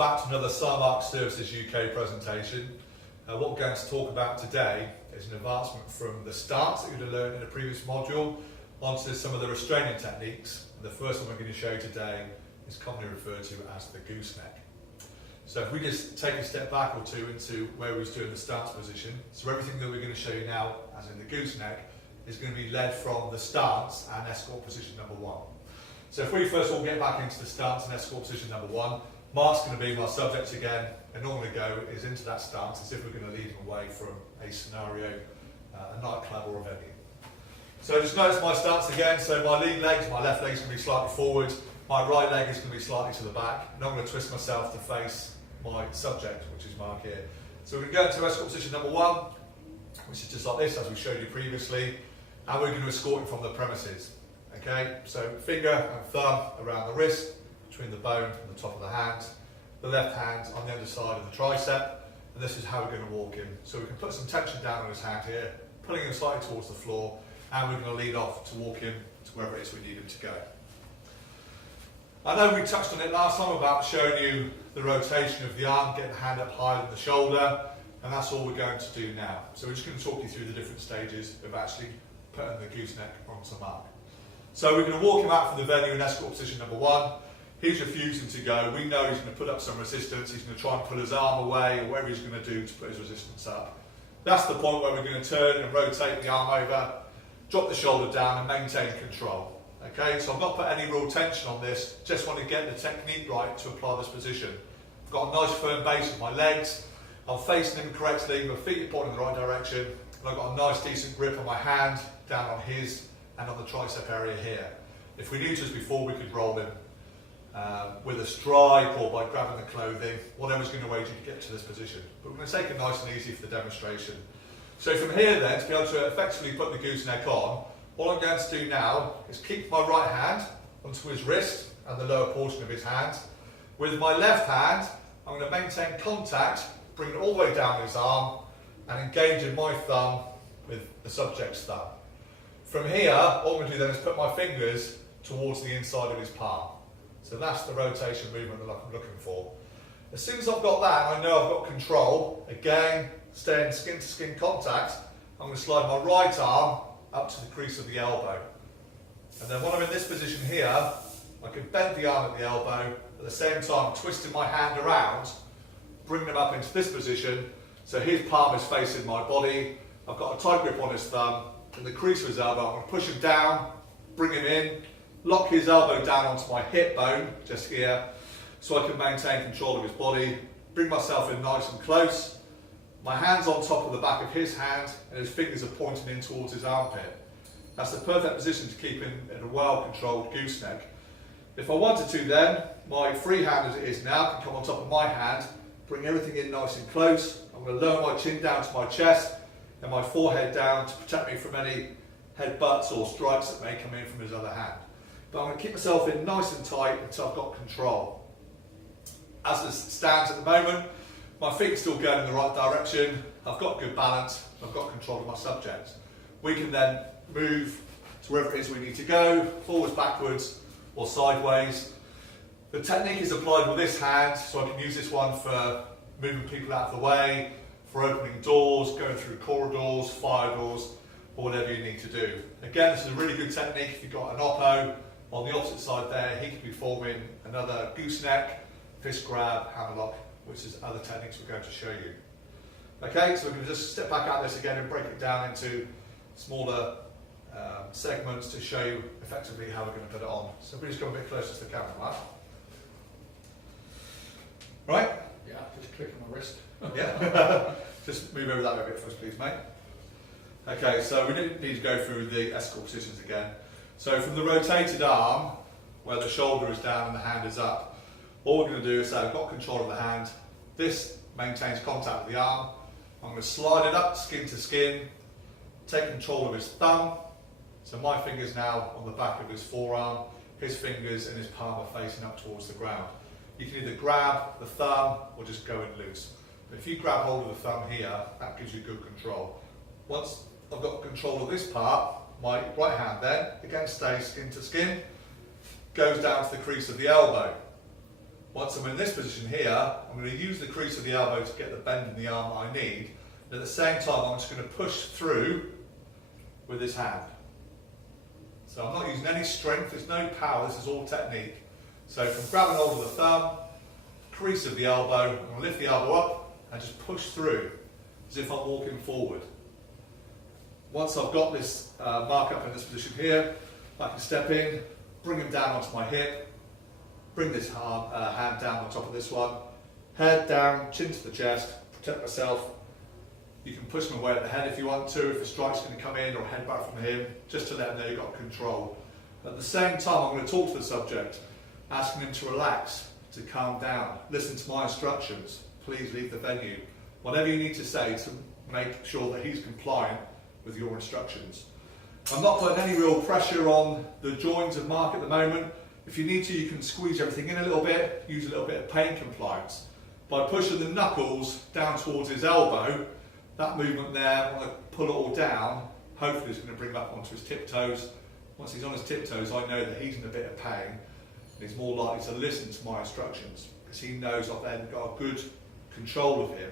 back to another Simark Services UK presentation. What we're going to talk about today is an advancement from the stance that you'd have learned in a previous module onto some of the restraining techniques. The first one we're going to show you today is commonly referred to as the Goose Neck. So if we just take a step back or two into where we was doing the stance position, so everything that we're going to show you now, as in the Goose Neck, is going to be led from the stance and escort position number one. So if we first all get back into the stance and escort position number one, Mark's going to be my subject again, and all I'm going to go is into that stance as if we're going to lead him away from a scenario, a nightclub or a venue. So just notice my stance again. So my lead leg, my left leg is going to be slightly forward, my right leg is going to be slightly to the back, and I'm going to twist myself to face my subject, which is Mark here. So we're going to go into escort position number one, which is just like this, as we showed you previously, and we're going to escort him from the premises. Okay, so finger and thumb around the wrist, between the bone and the top of the hand, the left hand on the underside of the tricep, and this is how we're going to walk him. So we can put some tension down on his hand here, pulling him slightly towards the floor, and we're going to lead off to walk him to wherever it is we need him to go. I know we touched on it last time about showing you the rotation of the arm, getting the hand up higher than the shoulder, and that's all we're going to do now. So we're just going to talk you through the different stages of actually putting the Goose Neck onto Mark. So we're going to walk him out from the venue in escort position number one. He's refusing to go. We know he's going to put up some resistance. He's going to try and pull his arm away, or whatever he's going to do to put his resistance up. That's the point where we're going to turn and rotate the arm over, drop the shoulder down and maintain control. Okay, so I've not put any real tension on this, just want to get the technique right to apply this position. I've got a nice firm base with my legs, I'm facing him correctly, my feet are pointing in the right direction, and I've got a nice decent grip on my hand, down on his and on the tricep area here. If we knew just before, we could roll him with a strike or by grabbing the clothing, whatever's going to aid you to get to this position. But we're going to take it nice and easy for the demonstration. So from here then, to be able to effectively put the Goose Neck on, all I'm going to do now is keep my right hand onto his wrist and the lower portion of his hand. With my left hand, I'm going to maintain contact, bring it all the way down his arm, and engage in my thumb with the subject's thumb. From here, all I'm going to do then is put my fingers towards the inside of his palm. So that's the rotation movement that I'm looking for. As soon as I've got that, I know I've got control. Again, staying skin to skin contact, I'm going to slide my right arm up to the crease of the elbow. And then when I'm in this position here, I can bend the arm at the elbow, at the same time twisting my hand around, bringing him up into this position, so his palm is facing my body, I've got a tight grip on his thumb, in the crease of his elbow, I'm going to push him down, bring him in, lock his elbow down onto my hip bone, just here, so I can maintain control of his body, bring myself in nice and close, my hand's on top of the back of his hand, and his fingers are pointing in towards his armpit. That's the perfect position to keep in a well-controlled Goose Neck. If I wanted to then, my free hand as it is now can come on top of my hand, bring everything in nice and close. I'm going to lower my chin down to my chest and my forehead down to protect me from any headbutts or strikes that may come in from his other hand. But I'm going to keep myself in nice and tight until I've got control. As it stands at the moment, my feet are still going in the right direction, I've got good balance, I've got control of my subject. We can then move to wherever it is we need to go, forwards, backwards or sideways. The technique is applied with this hand, so I can use this one for moving people out of the way, for opening doors, going through corridors, fire doors, or whatever you need to do. Again, this is a really good technique if you've got an oppo. On the opposite side there, he could be forming another Goose Neck, fist grab, hammerlock, which is other techniques we're going to show you. Okay, so we're going to just step back out this again and break it down into smaller segments to show you effectively how we're going to put it on. So we just go a bit closer to the camera, Mark. Right? Yeah, just click on my wrist. Yeah, just move over that way a bit first, please, mate. Okay, so we need to go through the escort positions again. So from the rotated arm, where the shoulder is down and the hand is up, all we're going to do is say I've got control of the hand. This maintains contact with the arm. I'm going to slide it up skin to skin, take control of his thumb. So my fingers now on the back of his forearm, his fingers and his palm are facing up towards the ground. You can either grab the thumb or just go in loose. But if you grab hold of the thumb here, that gives you good control. Once I've got control of this part, my right hand then, again stays skin to skin, goes down to the crease of the elbow. Once I'm in this position here, I'm going to use the crease of the elbow to get the bend in the arm that I need. And at the same time, I'm just going to push through with this hand. So I'm not using any strength, there's no power, this is all technique. So from grabbing hold of the thumb, crease of the elbow, I'm going to lift the elbow up and just push through as if I'm walking forward. Once I've got this mark up in this position here, I can step in, bring him down onto my hip, bring this hand down on top of this one, head down, chin to the chest, protect myself. You can push him away at the head if you want to, if a strike's going to come in, or head back from him, just to let him know you've got control. At the same time, I'm going to talk to the subject, asking him to relax, to calm down, listen to my instructions, please leave the venue. Whatever you need to say to make sure that he's compliant with your instructions. I'm not putting any real pressure on the joins of Mark at the moment. If you need to, you can squeeze everything in a little bit, use a little bit of pain compliance. By pushing the knuckles down towards his elbow, that movement there, when I pull it all down, hopefully it's going to bring back onto his tiptoes. Once he's on his tiptoes, I know that he's in a bit of pain, and he's more likely to listen to my instructions, because he knows I've then got a good control of him,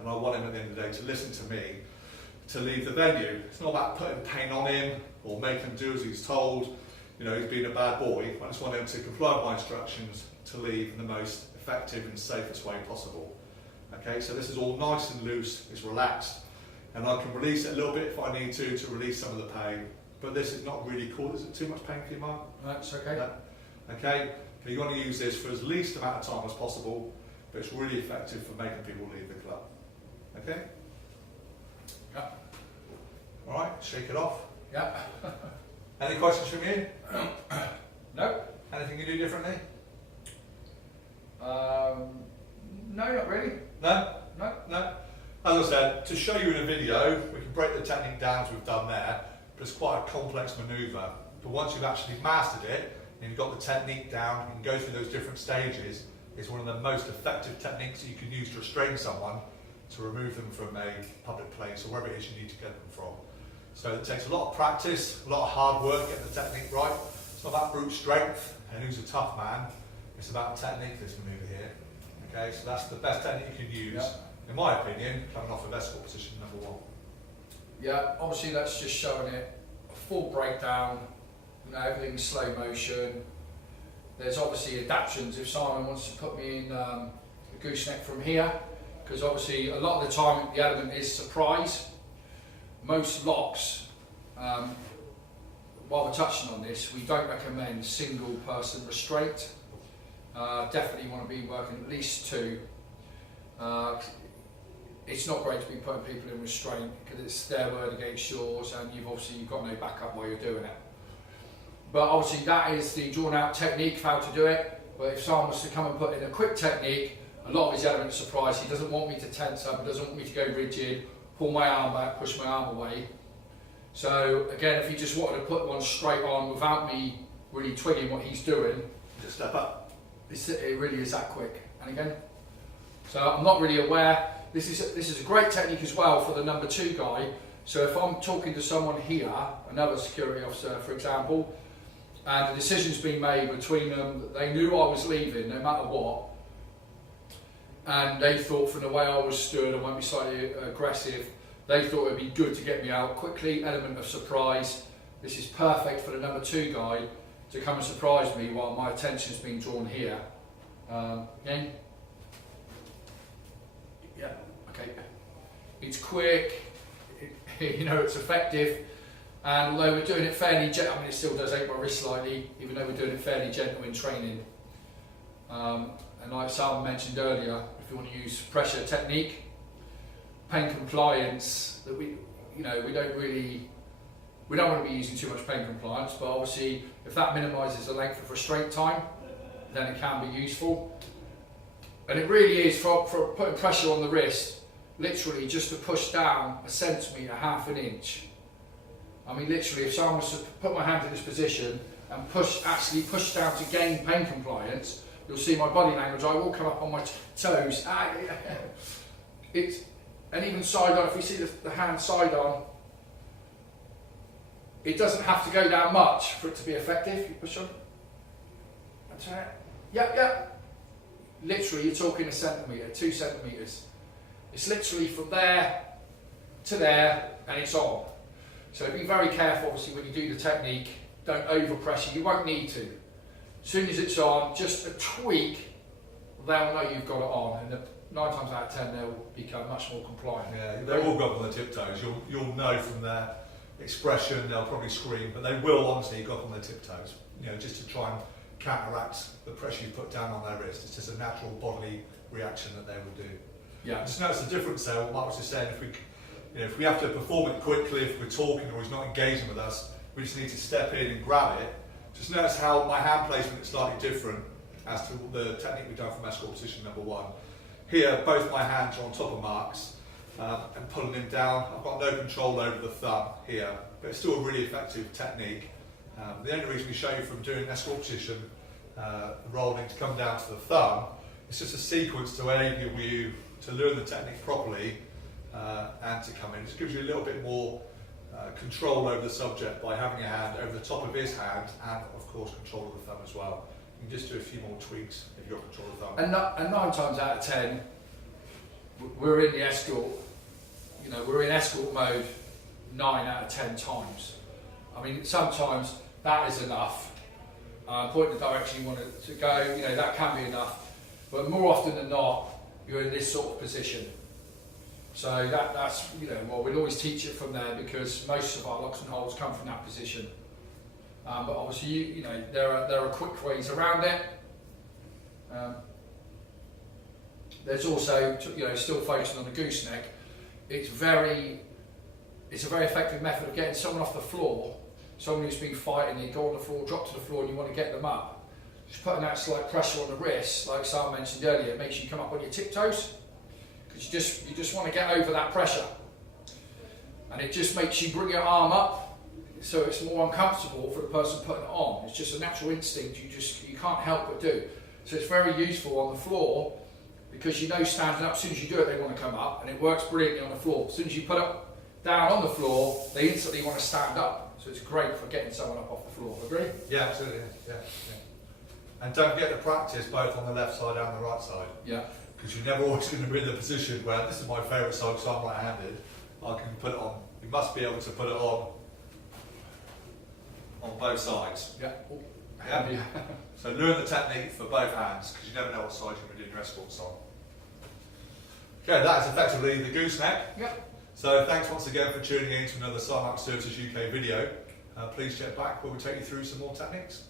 and I want him at the end of the day to listen to me, to leave the venue. It's not about putting pain on him, or making him do as he's told. You know, he's been a bad boy. I just want him to comply with my instructions to leave in the most effective and safest way possible. Okay, so this is all nice and loose, it's relaxed, and I can release it a little bit if I need to release some of the pain, but this is not really cool. Is it too much pain for you, Mark? That's okay. No? Okay, you want to use this for as least amount of time as possible, but it's really effective for making people leave the club. Okay? Yeah. Alright, shake it off. Yeah. Any questions from you? No. Anything you do differently? No, not really. No? No. No? As I said, to show you in a video, we can break the technique down as we've done there, but it's quite a complex manoeuvre. But once you've actually mastered it, and you've got the technique down, you can go through those different stages, it's one of the most effective techniques that you can use to restrain someone, to remove them from a public place or wherever it is you need to get them from. So it takes a lot of practice, a lot of hard work getting the technique right. It's not about brute strength and who's a tough man, it's about technique, this manoeuvre here. Okay, so that's the best technique you can use, in my opinion, coming off of escort position number 1. Yeah, obviously that's just showing it a full breakdown, you know, everything's slow motion. There's obviously adaptions if Simon wants to put me in the Goose Neck from here, because obviously a lot of the time the element is surprise. Most locks, while we're touching on this, we don't recommend single person restraint. Definitely want to be working at least 2. It's not great to be putting people in restraint because it's their word against yours, and you've got no backup while you're doing it. But obviously that is the drawn out technique of how to do it. But if someone was to come and put in a quick technique, a lot of his element of surprise, he doesn't want me to tense up, he doesn't want me to go rigid, pull my arm back, push my arm away. So again, if he just wanted to put one straight on without me really twigging what he's doing, Just step up. it really is that quick. And again, so I'm not really aware. This is a great technique as well for the number 2 guy. So if I'm talking to someone here, another security officer for example, and the decision's been made between them that they knew I was leaving no matter what, and they thought from the way I was stood, I won't be slightly aggressive, they thought it would be good to get me out quickly, element of surprise. This is perfect for the number 2 guy to come and surprise me while my attention's being drawn here. Again? Yeah, okay. It's quick, you know, it's effective, and although we're doing it fairly gentle, I mean it still does ache my wrist slightly, even though we're doing it fairly gentle in training. And like Simon mentioned earlier, if you want to use pressure technique, pain compliance, that we don't want to be using too much pain compliance, but obviously if that minimises the length of restraint time, then it can be useful. And it really is for putting pressure on the wrist, literally just to push down a centimetre, half an inch. I mean literally if someone was to put my hand in this position and actually push down to gain pain compliance, you'll see my body language, I will come up on my toes. And even side on, if we see the hand side on, it doesn't have to go down much for it to be effective. You push on. That's right. Yep, yep. literally you're talking a centimetre, 2 centimetres. It's literally from there to there and it's on. So be very careful obviously when you do the technique, don't overpress it, you won't need to. As soon as it's on, just a tweak, they'll know you've got it on, and 9 times out of 10 they'll become much more compliant. Yeah, they've all got on their tiptoes. You'll know from their expression, they'll probably scream, but they will honestly go up on their tiptoes, you know, just to try and counteract the pressure you put down on their wrist. It's just a natural bodily reaction that they will do. Yeah. Just notice the difference there, what Mark was just saying, if we have to perform it quickly, if we're talking or he's not engaging with us, we just need to step in and grab it. Just notice how my hand placement is slightly different as to the technique we've done from escort position number 1. Here, both my hands are on top of Mark's and pulling him down. I've got no control over the thumb here, but it's still a really effective technique. The only reason we show you from doing escort position, rolling to come down to the thumb, it's just a sequence to enable you to learn the technique properly and to come in. It just gives you a little bit more control over the subject by having your hand over the top of his hand and of course control of the thumb as well. You can just do a few more tweaks if you've got control of the thumb. And 9 times out of 10, we're in the escort, you know, we're in escort mode 9 out of 10 times. I mean, sometimes that is enough. Point the direction you want it to go, you know, that can be enough. But more often than not, you're in this sort of position. So that's, you know, well, we'll always teach it from there because most of our locks and holds come from that position. But obviously, you know, there are quick ways around it. There's also, you know, still focusing on the goose neck. It's a very effective method of getting someone off the floor. Someone who's been fighting, they go on the floor, drop to the floor, and you want to get them up. Just putting that slight pressure on the wrist, like Sam mentioned earlier, it makes you come up on your tiptoes. Because you just want to get over that pressure. And it just makes you bring your arm up so it's more uncomfortable for the person putting it on. It's just a natural instinct you can't help but do. So it's very useful on the floor because you know standing up, as soon as you do it they want to come up, and it works brilliantly on the floor. As soon as you put it down on the floor, they instantly want to stand up. So it's great for getting someone up off the floor. Agree? Yeah, absolutely. Yeah. And don't forget to practice both on the left side and the right side. Yeah. Because you're never always going to be in the position where this is my favourite side because I'm right-handed. I can put it on. You must be able to put it on both sides. Yeah. Yeah. So learn the technique for both hands because you never know what side you're going to be doing your escorts on. Okay, that is effectively the goose neck. Yep. So thanks once again for tuning in to another Simark Services UK video. Please check back where we take you through some more techniques.